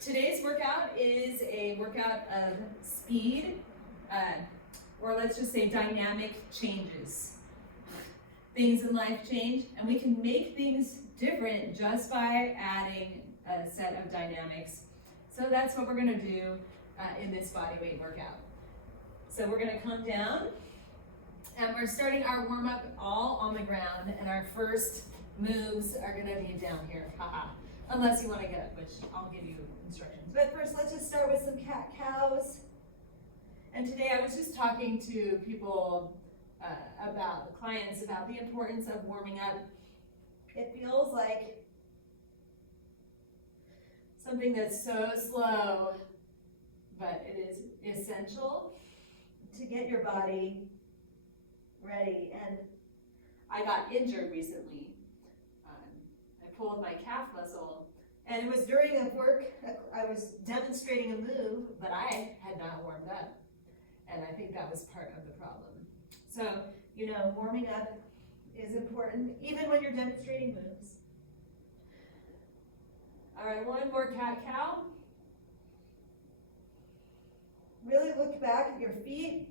Today's workout is a workout of speed, or let's just say dynamic changes. Things in life change, and we can make things different just by adding a set of dynamics. So that's what we're gonna do in this body weight workout. So we're gonna come down, and we're starting our warm-up all on the ground, and our first moves are gonna be down here, haha. Unless you wanna get up, which I'll give you instructions. But first, let's just start with some cat-cows. And today I was just talking to people about clients, about the importance of warming up. It feels like something that's so slow, but it is essential to get your body ready. And I got injured recently. I pulled my calf muscle, and it was during a work, I was demonstrating a move, but I had not warmed up. And I think that was part of the problem. So, you know, warming up is important, even when you're demonstrating moves. All right, one more cat-cow. Really look back at your feet,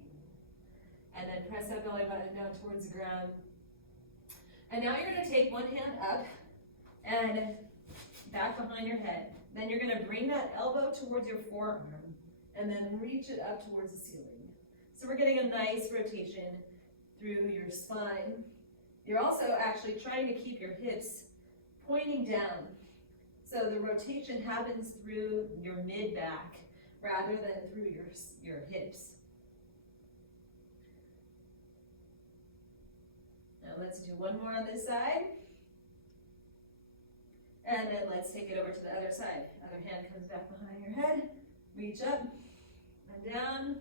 and then press that belly button down towards the ground. And now you're gonna take one hand up and back behind your head. Then you're gonna bring that elbow towards your forearm, and then reach it up towards the ceiling. So we're getting a nice rotation through your spine. You're also actually trying to keep your hips pointing down. So the rotation happens through your mid-back rather than through your hips. Now let's do one more on this side. And then let's take it over to the other side. Other hand comes back behind your head. Reach up and down.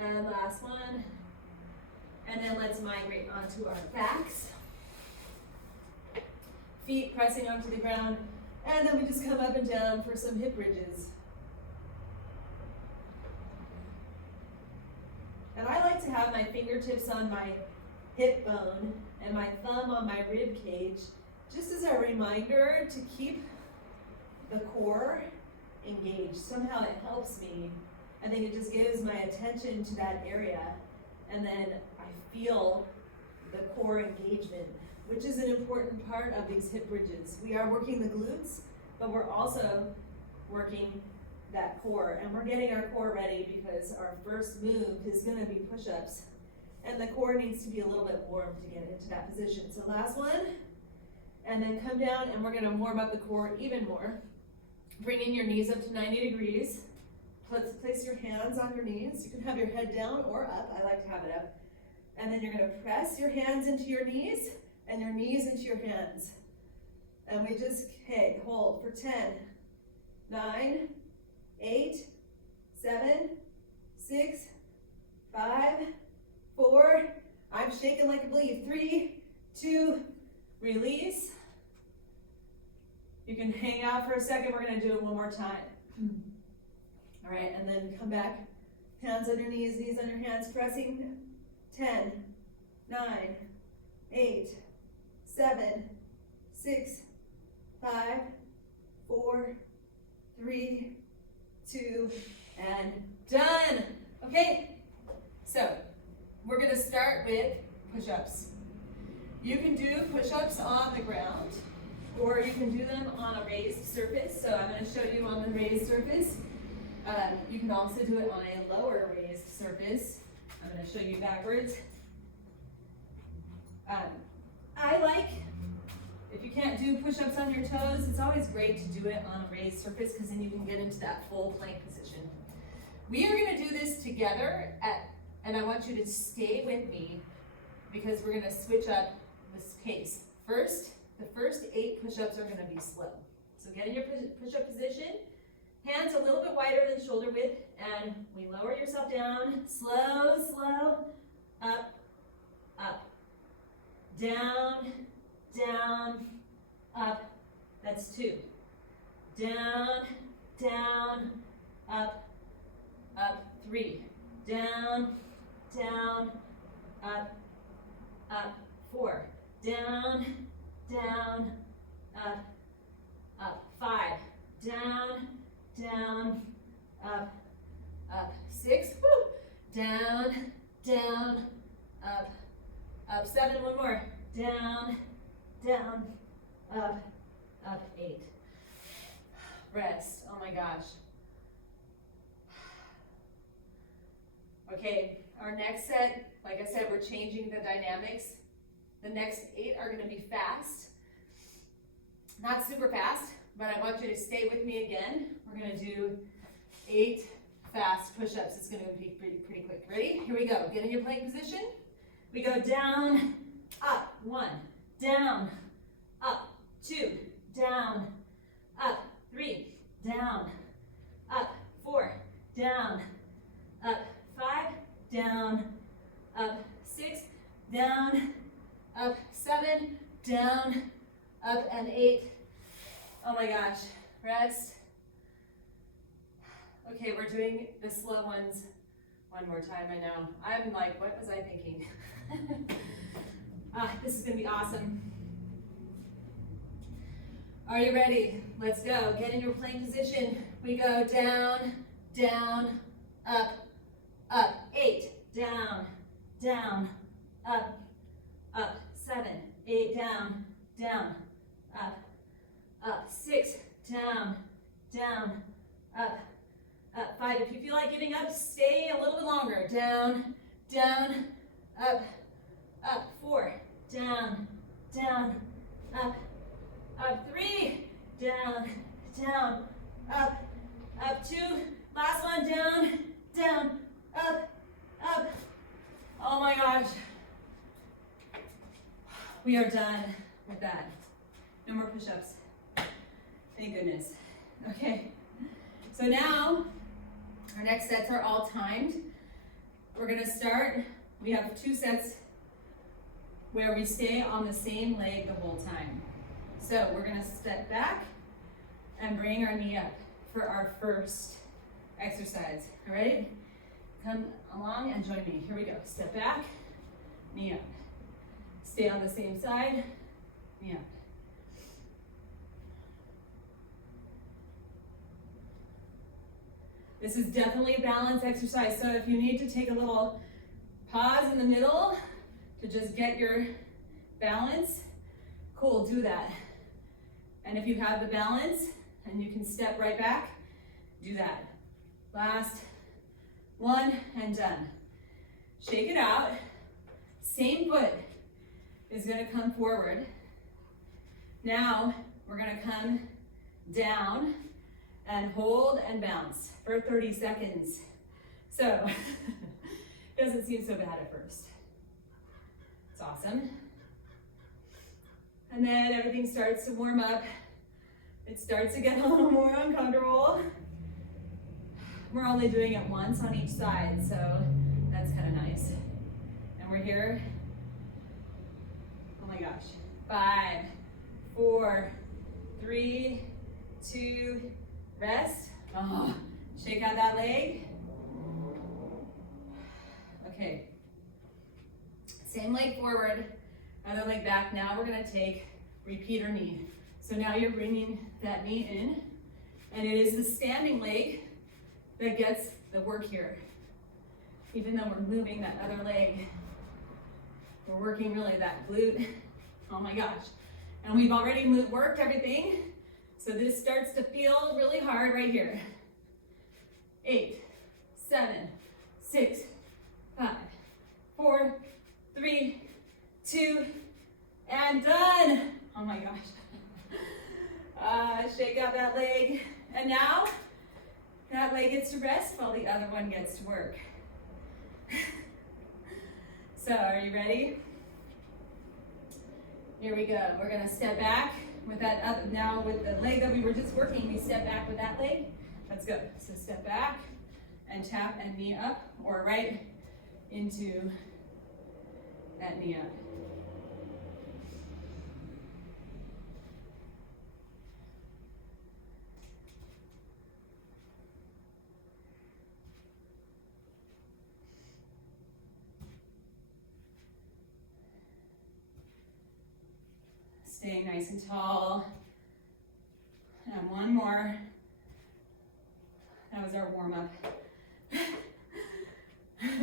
And last one. And then let's migrate onto our backs. Feet pressing onto the ground. And then we just come up and down for some hip bridges. And I like to have my fingertips on my hip bone and my thumb on my rib cage, just as a reminder to keep the core engaged. Somehow it helps me. I think it just gives my attention to that area, and then I feel the core engagement, which is an important part of these hip bridges. We are working the glutes, but we're also working that core, and we're getting our core ready because our first move is gonna be push-ups, and the core needs to be a little bit warm to get into that position. So last one, and then come down, and we're gonna warm up the core even more. Bringing your knees up to 90 degrees. Place your hands on your knees. You can have your head down or up. I like to have it up. And then you're gonna press your hands into your knees and your knees into your hands. And we just, okay, hold for 10, 9, 8, 7, 6, 5, 4, I'm shaking like a believe, 3, 2, release. You can hang out for a second. We're gonna do it one more time. All right, and then come back, hands on your knees, knees on your hands, pressing. 10, 9, 8, 7, 6, 5, 4, 3, 2, and done. Okay, so we're gonna start with push-ups. You can do push-ups on the ground, or you can do them on a raised surface. So I'm gonna show you on the raised surface. You can also do it on a lower raised surface. I'm going to show you backwards. I like, if you can't do push-ups on your toes, it's always great to do it on a raised surface because then you can get into that full plank position. We are going to do this together, and I want you to stay with me because we're going to switch up this pace. First, the first 8 push-ups are going to be slow. So get in your push-up position. Hands a little bit wider than shoulder width, and we lower yourself down, slow, slow, up, up, down, down, up, that's 2, down, down, up, up, 3, down, down, up, up, 4, down, down, up, up, 5, down, down, up, up, 6, woo, down, down, up, up, 7, one more, down, down, up, up, 8. Rest, oh my gosh. Okay, our next set, like I said, we're changing the dynamics. The next 8 are gonna be fast. Not super fast, but I want you to stay with me again. We're gonna do 8 fast push-ups. It's gonna be pretty quick. Ready? Here we go. Get in your plank position. We go down, up, 1, down, up, 2, down, up, 3, down, up, 4, down, up, 5, down, up, 6, down, up, 7, down, up, and 8. Oh my gosh, rest. Okay, we're doing the slow ones one more time, I know. I'm like, what was I thinking? This is gonna be awesome. Are you ready? Let's go. Get in your plank position. We go down, down, up, up. 8, down, down, up, up. 7, 8, down, down, up, up. 6, down, down, up, up. 5, if you feel like giving up, stay a little bit longer. Down, down, up, up. 4, down, down, up, up. 3, down, down, up, up. 2, last one, down, down, up, up. Oh my gosh. We are done with that. No more push-ups. Thank goodness. Okay, so now our next sets are all timed. We're gonna start, we have 2 sets where we stay on the same leg the whole time. So we're gonna step back and bring our knee up for our first exercise. All right? Come along and join me. Here we go. Step back, knee up. Stay on the same side, knee up. This is definitely a balance exercise, so if you need to take a little pause in the middle to just get your balance, cool, do that. And if you have the balance and you can step right back, do that. Last one and done. Shake it out. Same foot is gonna come forward. Now we're gonna come down and hold and bounce for 30 seconds. So, it doesn't seem so bad at first. It's awesome. And then everything starts to warm up. It starts to get a little more uncomfortable. We're only doing it once on each side, so that's kind of nice. And we're here. Oh my gosh. 5, 4, 3, 2, rest. Oh, shake out that leg. Okay. Same leg forward, other leg back. Now we're gonna take repeater knee. So now you're bringing that knee in, and it is the standing leg that gets the work here. Even though we're moving that other leg, we're working really that glute. Oh my gosh. And we've already worked everything, so this starts to feel really hard right here. 8, 7, 6, 5, 4, 3, 2, and done. Oh my gosh. Shake out that leg. And now, that leg gets to rest while the other one gets to work. So, are you ready? Here we go. We're gonna step back with that other, now with the leg that we were just working, we step back with that leg. Let's go. So step back and tap and knee up, or right into that knee up. Staying nice and tall. And one more. That was our warm-up.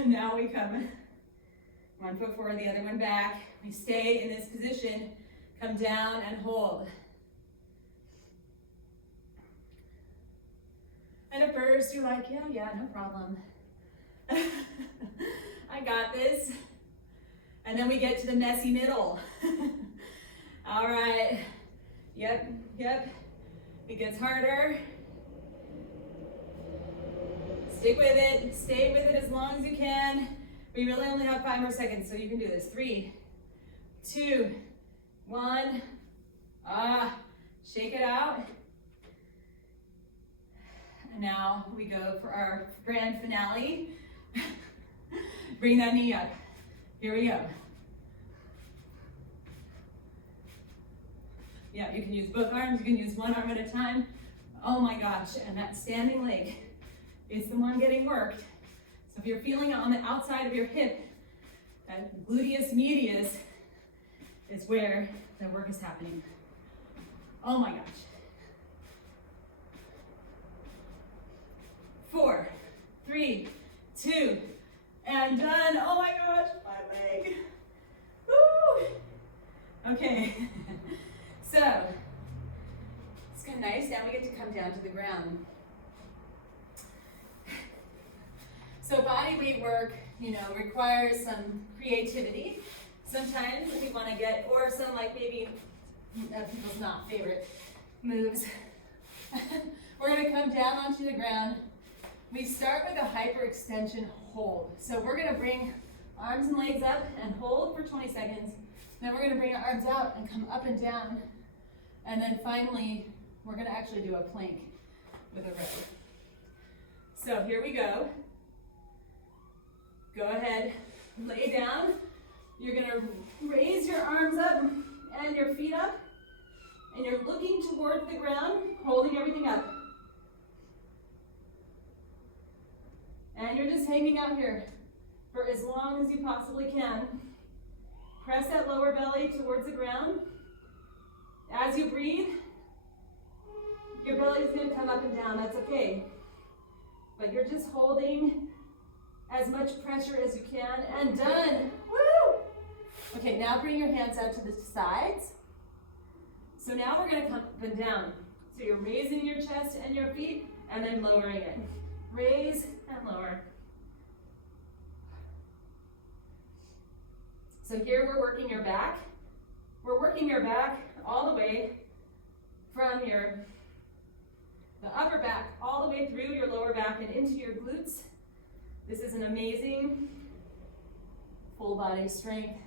Now we come 1 foot forward, the other one back. We stay in this position, come down and hold. And at first you're like, yeah, no problem. I got this. And then we get to the messy middle. All right. Yep. It gets harder. Stick with it. Stay with it as long as you can. We really only have 5 more seconds, so you can do this. 3, 2, 1. Shake it out. And now we go for our grand finale. Bring that knee up. Here we go. Yeah, you can use both arms, you can use one arm at a time. Oh my gosh, and that standing leg is the one getting worked. So if you're feeling it on the outside of your hip, that gluteus medius is where the work is happening. Oh my gosh. 4, 3, 2, and done. Oh my gosh, my leg. Woo! Okay. So, it's kind of nice. Now we get to come down to the ground. So body weight work, requires some creativity. Sometimes we want to get, or some like maybe people's not favorite moves. We're going to come down onto the ground. We start with a hyperextension hold. So we're going to bring arms and legs up and hold for 20 seconds. Then we're going to bring our arms out and come up and down. And then finally, we're going to actually do a plank with a row. So here we go. Go ahead, lay down. You're going to raise your arms up and your feet up. And you're looking towards the ground, holding everything up. And you're just hanging out here for as long as you possibly can. Press that lower belly towards the ground. As you breathe, your belly is going to come up and down. That's okay. But you're just holding as much pressure as you can. And done. Woo! Okay, now bring your hands out to the sides. So now we're going to come up and down. So you're raising your chest and your feet and then lowering it. Raise and lower. So here we're working your back. We're working your back all the way from the upper back all the way through your lower back and into your glutes. This is an amazing full body strength.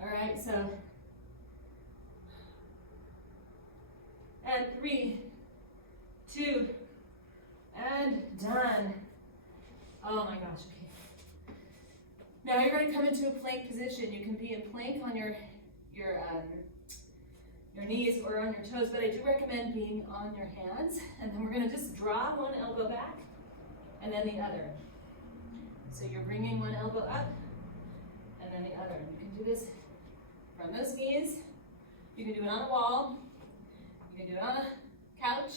All right, so, and 3, 2, and done. Oh my gosh, okay. Now you're going to come into a plank position. You can be in plank on your knees or on your toes, but I do recommend being on your hands. And then we're going to just draw one elbow back and then the other. So you're bringing one elbow up and then the other. You can do this from those knees. You can do it on a wall. You can do it on a couch,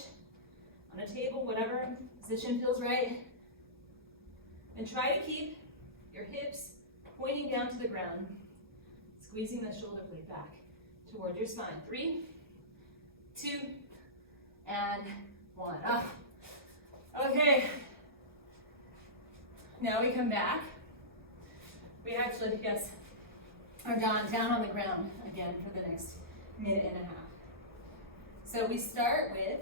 on a table, whatever position feels right. And try to keep your hips pointing down to the ground, squeezing the shoulder blade back toward your spine. 3, 2, and 1. Up. Okay. Now we come back. We actually, yes, are down on the ground again for the next minute and a half. So we start with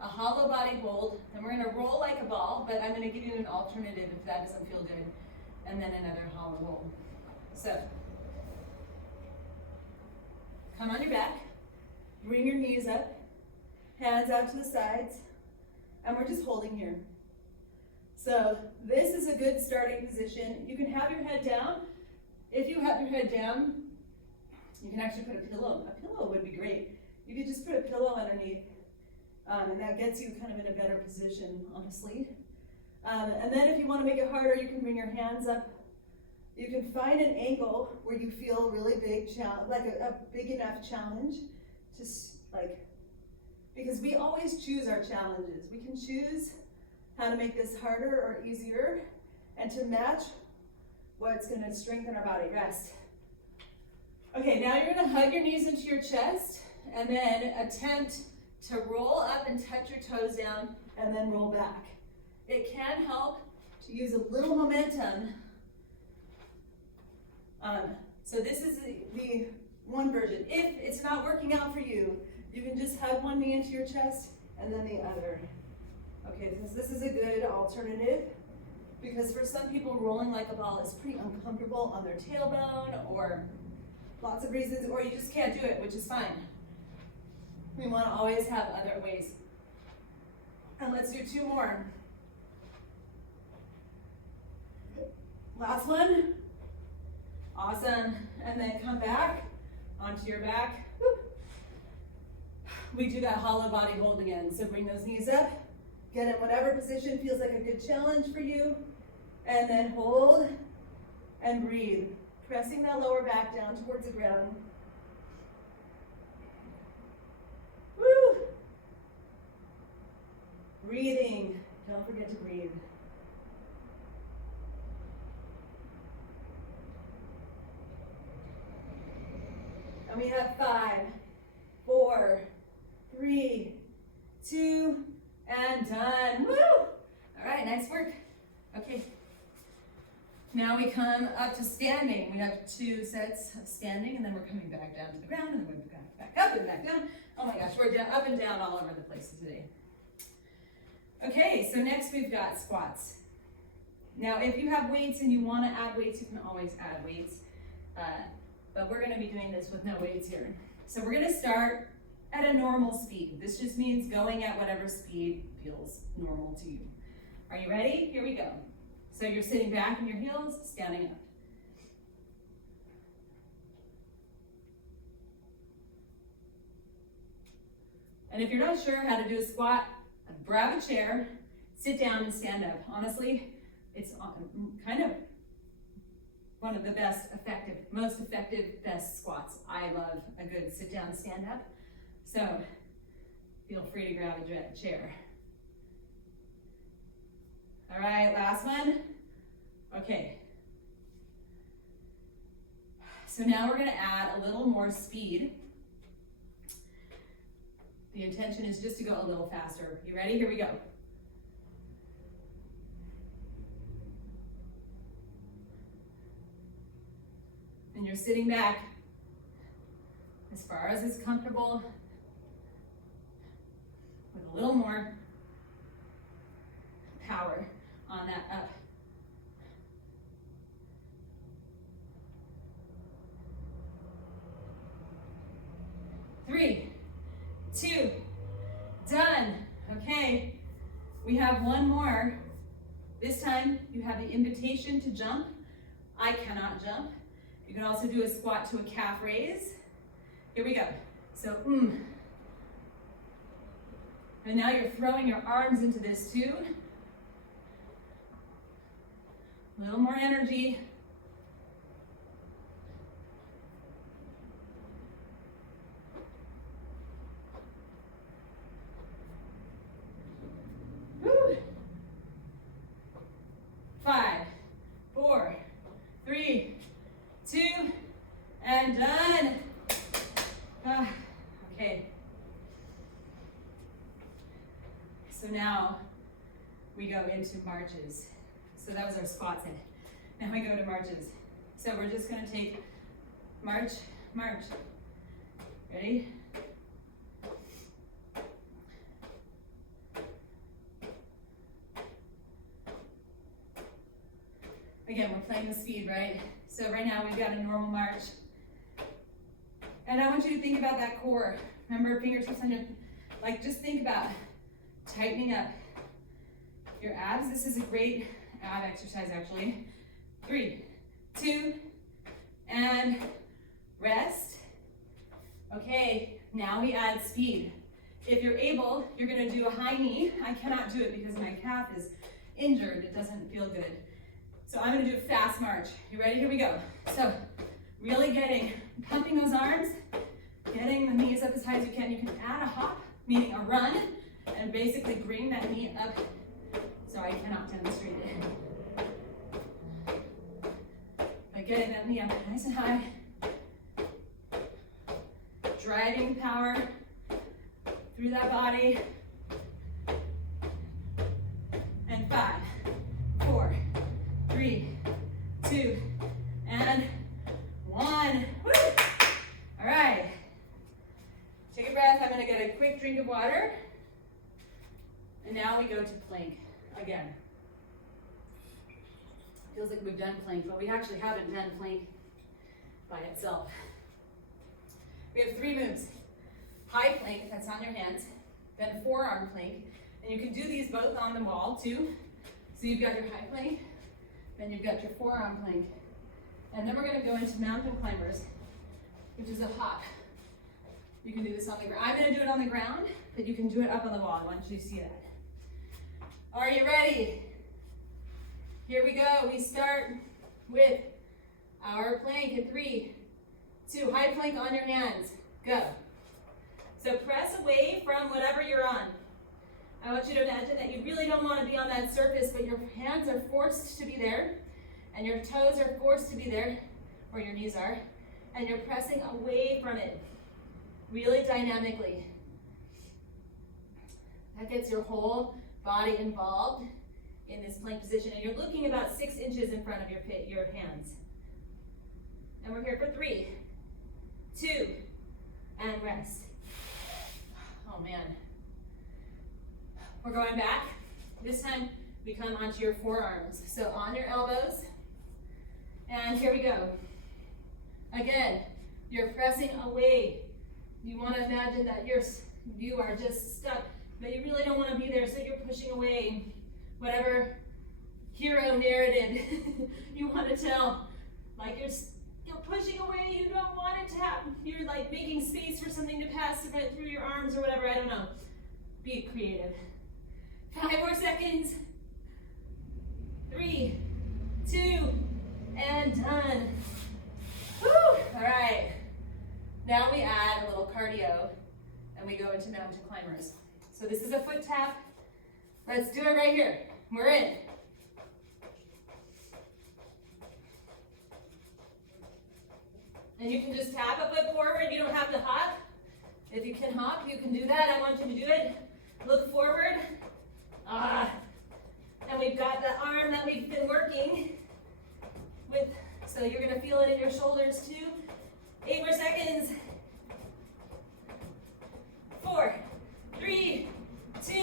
a hollow body hold, and we're going to roll like a ball, but I'm going to give you an alternative if that doesn't feel good, and then another hollow hold. So, come on your back, bring your knees up, hands out to the sides, and we're just holding here. So this is a good starting position. You can have your head down. If you have your head down, you can actually put a pillow. A pillow would be great. You could just put a pillow underneath, and that gets you kind of in a better position, honestly. And then if you want to make it harder, you can bring your hands up You can find an angle where you feel really big, like a big enough challenge to because we always choose our challenges. We can choose how to make this harder or easier and to match what's gonna strengthen our body. Rest. Okay, now you're gonna hug your knees into your chest and then attempt to roll up and touch your toes down and then roll back. It can help to use a little momentum. So this is the one version. If it's not working out for you, you can just hug one knee into your chest and then the other. Okay, this is a good alternative because for some people rolling like a ball is pretty uncomfortable on their tailbone or lots of reasons, or you just can't do it, which is fine. We want to always have other ways. And let's do 2 more. Last one. Awesome. And then come back onto your back. Woo. We do that hollow body hold again. So bring those knees up. Get in whatever position feels like a good challenge for you. And then hold and breathe. Pressing that lower back down towards the ground. Woo! Breathing. Don't forget to breathe. And we have 5, 4, 3, 2, and done. Woo! All right, nice work. Okay. Now we come up to standing. We have 2 sets of standing, and then we're coming back down to the ground, and then we're back up and back down. Oh my gosh, we're up and down all over the place today. Okay, so next we've got squats. Now, if you have weights and you want to add weights, you can always add weights. But we're going to be doing this with no weights here. So we're going to start at a normal speed. This just means going at whatever speed feels normal to you. Are you ready? Here we go. So you're sitting back in your heels, standing up. And if you're not sure how to do a squat, grab a chair, sit down and stand up. Honestly, it's kind of one of the most effective, best squats. I love a good sit down, stand up. So feel free to grab a chair. All right, last one. Okay. So now we're gonna add a little more speed. The intention is just to go a little faster. You ready? Here we go. And you're sitting back as far as is comfortable with a little more power on that up. Three, 2, done. Okay, we have one more. This time you have the invitation to jump. I cannot jump. You can also do a squat to a calf raise. Here we go. So, And now you're throwing your arms into this too. A little more energy. Woo. 5, 4, 3, 2, and done. Okay. So now we go into marches. So that was our squats. Now we go to marches. So we're just going to take march, march. Ready? Again, we're playing with speed, right? So right now we've got a normal march. And I want you to think about that core. Remember, fingertips on your, just think about tightening up your abs. This is a great ab exercise, actually. 3, 2, and rest. Okay, now we add speed. If you're able, you're gonna do a high knee. I cannot do it because my calf is injured. It doesn't feel good. So I'm gonna do a fast march. You ready? Here we go. So really pumping those arms, getting the knees up as high as you can. You can add a hop, meaning a run, and basically bring that knee up. Sorry, I cannot demonstrate it. But getting that knee up nice and high, driving power through that body. And 5, 4, 3, 2, and 1. Woo! All right. Take a breath. I'm going to get a quick drink of water. And now we go to plank again. Feels like we've done plank, but we actually haven't done plank by itself. We have 3 moves. High plank, that's on your hands, then forearm plank, and you can do these both on the wall too. So you've got your high plank, then you've got your forearm plank, and then we're going to go into mountain climbers, which is a hop. You can do this on the ground. I'm going to do it on the ground, but you can do it up on the wall. I want you to see that. Are you ready? Here we go. We start with our plank at 3, 2, high plank on your hands. Go. So press away from whatever you're on. I want you to imagine that you really don't want to be on that surface, but your hands are forced to be there, and your toes are forced to be there, or your knees are, and you're pressing away from it, really dynamically. That gets your whole body involved in this plank position, and you're looking about 6 inches in front of your hands. And we're here for 3, 2, and rest. Oh man. We're going back. This time we come onto your forearms. So on your elbows, and here we go. Again, you're pressing away. You want to imagine that you are just stuck, but you really don't want to be there, so you're pushing away whatever hero narrative you want to tell. Like you're pushing away, you don't want it to happen. You're like making space for something to pass right through your arms or whatever, I don't know. Be creative. 5 more seconds. 3, 2, and done. Woo! All right. Now we add a little cardio and we go into mountain climbers. So this is a foot tap. Let's do it right here. We're in. And you can just tap a foot forward. You don't have to hop. If you can hop, you can do that. I want you to do it. Look forward. And we've got the arm that we've been working with. So you're going to feel it in your shoulders too. 8 more seconds. 4, 3, 2,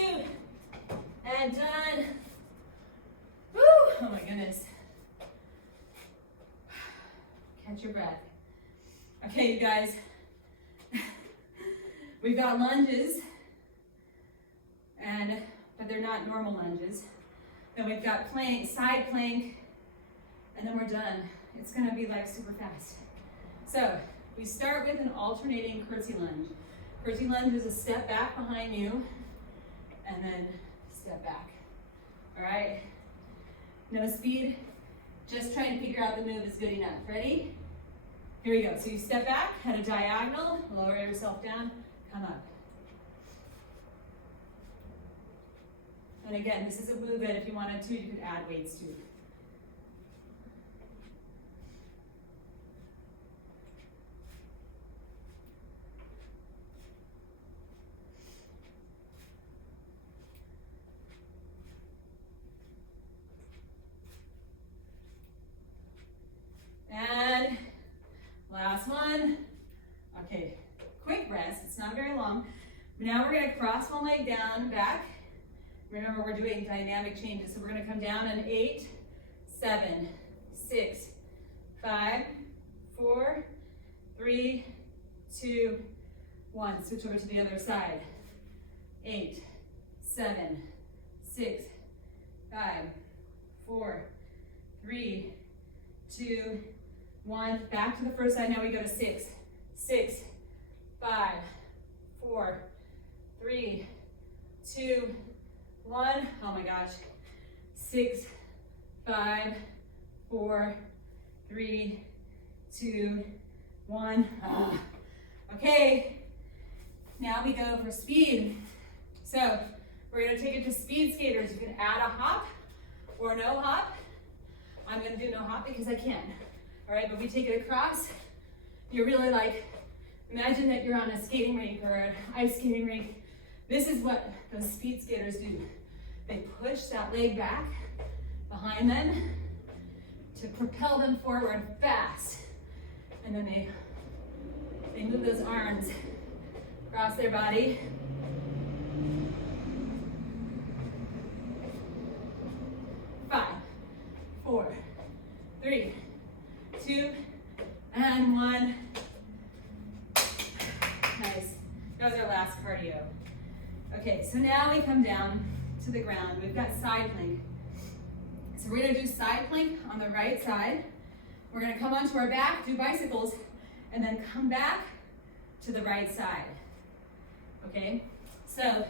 and done. Woo! Oh my goodness. Catch your breath. Okay, you guys. We've got lunges, but they're not normal lunges. Then we've got plank, side plank, and then we're done. It's gonna be like super fast. So we start with an alternating curtsy lunge. Curtsy lunge is a step back behind you, and then step back. All right? No speed, just trying to figure out the move is good enough. Ready? Here we go. So you step back at a diagonal, lower yourself down, come up. And again, this is a move that if you wanted to, you could add weights to. And last one. Okay, quick rest. It's not very long. Now we're going to cross one leg down, back. Remember, we're doing dynamic changes. So we're going to come down in 8, 7, 6, 5, 4, 3, 2, 1. Switch over to the other side. 8, 7, 6, 5, 4, 3, 2, 1. Back to the first side. Now we go to 6, 6, 5, 4, 3, 2, 1. Oh my gosh. 6, 5, 4, 3, 2, 1. Okay, now we go for speed. So we're gonna take it to speed skaters. You can add a hop or no hop. I'm gonna do no hop because I can. All right, but we take it across. You're really like, imagine that you're on a skating rink or an ice skating rink. This is what those speed skaters do. They push that leg back behind them to propel them forward fast. And then they move those arms across their body. Five, 4, 3, 2, and 1. Nice. That was our last cardio. Okay, so now we come down to the ground. We've got side plank. So we're gonna do side plank on the right side. We're gonna come onto our back, do bicycles, and then come back to the right side. Okay, so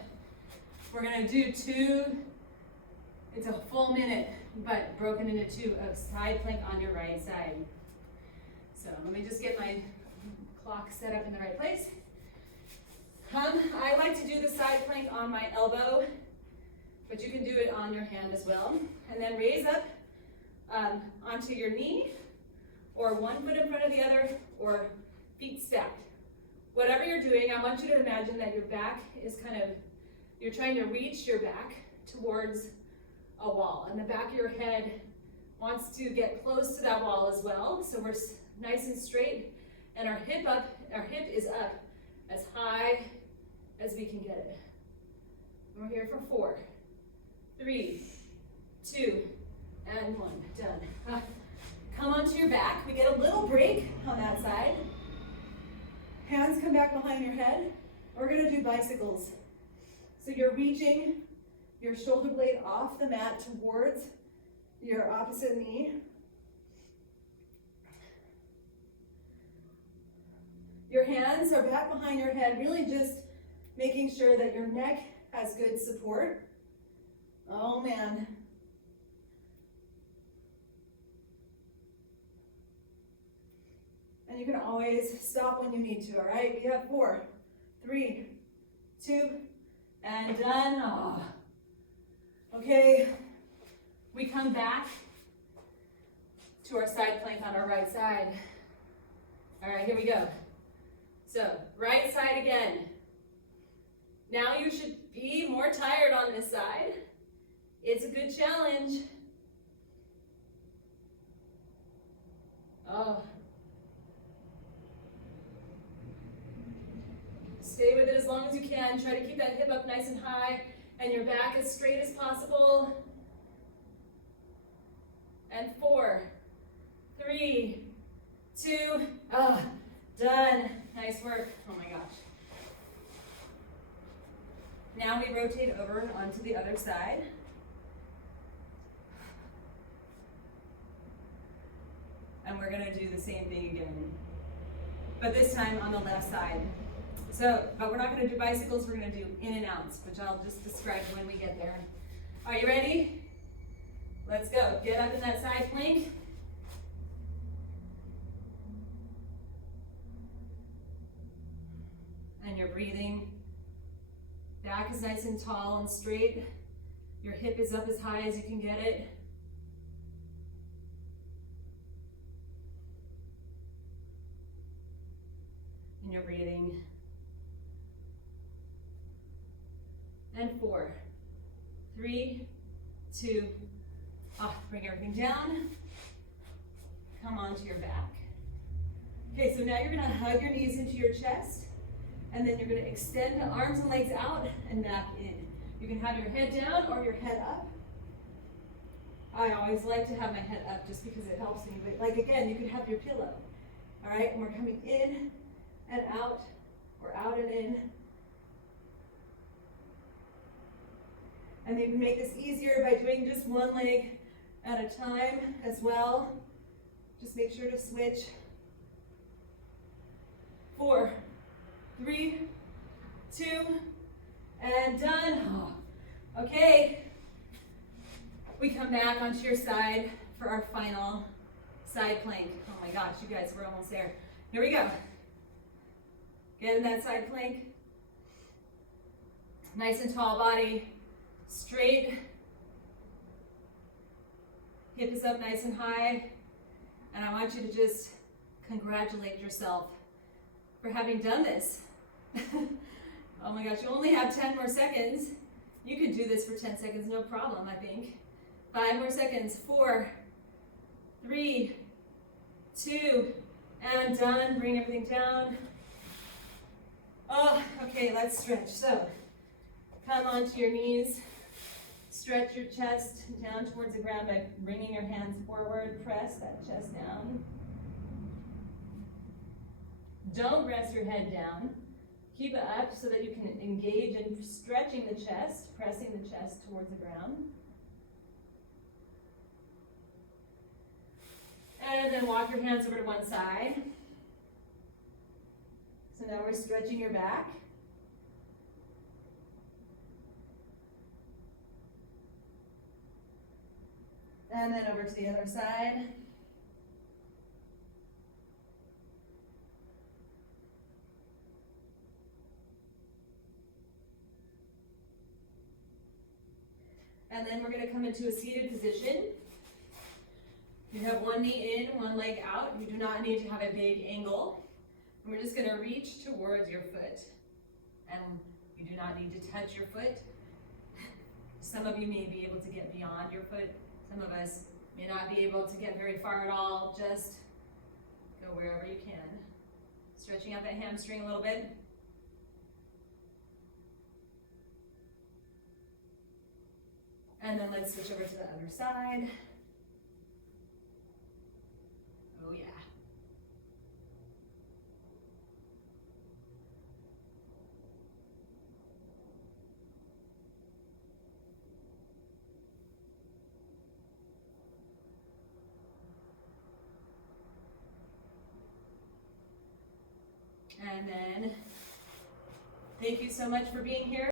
we're gonna do 2, it's a full minute, but broken into 2 of side plank on your right side. So let me just get my clock set up in the right place. I like to do the side plank on my elbow, but you can do it on your hand as well. And then raise up onto your knee, or one foot in front of the other, or feet stacked. Whatever you're doing, I want you to imagine that your back is you're trying to reach your back towards a wall, and the back of your head wants to get close to that wall as well. So we're nice and straight, and our hip is up as high as we can get it. We're here for 4, 3, 2, and 1. Done. Come onto your back. We get a little break on that side. Hands come back behind your head. We're gonna do bicycles. So you're reaching your shoulder blade off the mat towards your opposite knee. Your hands are back behind your head, really just making sure that your neck has good support. Oh man. And you can always stop when you need to, all right? We have 4, 3, 2, and done. Oh. Okay, we come back to our side plank on our right side. All right, here we go. So, right side again. Now you should be more tired on this side. It's a good challenge. Oh. Stay with it as long as you can. Try to keep that hip up nice and high and your back as straight as possible. And 4, 3, 2, done. Nice work. Oh my gosh. Now we rotate over onto the other side. And we're gonna do the same thing again, but this time on the left side. So, but we're not gonna do bicycles, we're gonna do in and outs, which I'll just describe when we get there. Are you ready? Let's go. Get up in that side plank. And you're breathing. Back is nice and tall and straight. Your hip is up as high as you can get it. And you're breathing. And 4, 3, 2, bring everything down. Come onto your back. Okay, so now you're gonna hug your knees into your chest, and then you're gonna extend the arms and legs out and back in. You can have your head down or your head up. I always like to have my head up just because it helps me, but like again, you can have your pillow. All right, and we're coming in and out, or out and in. And you can make this easier by doing just one leg at a time as well. Just make sure to switch. 4, 3, 2, and done. Okay. We come back onto your side for our final side plank. Oh my gosh, you guys, we're almost there. Here we go. Get in that side plank. Nice and tall body, straight. Hip is up nice and high. And I want you to just congratulate yourself for having done this. Oh my gosh, you only have 10 more seconds. You could do this for 10 seconds, no problem, I think. 5 more seconds. 4, 3, 2, and done. Bring everything down. Oh, okay, let's stretch. So, come onto your knees. Stretch your chest down towards the ground by bringing your hands forward. Press that chest down. Don't rest your head down. Keep it up so that you can engage in stretching the chest, pressing the chest towards the ground. And then walk your hands over to one side. So now we're stretching your back. And then over to the other side. And then we're going to come into a seated position. You have one knee in, one leg out. You do not need to have a big angle. And we're just going to reach towards your foot. And you do not need to touch your foot. Some of you may be able to get beyond your foot. Some of us may not be able to get very far at all. Just go wherever you can. Stretching out that hamstring a little bit. And then let's switch over to the other side. Oh yeah. And then, thank you so much for being here.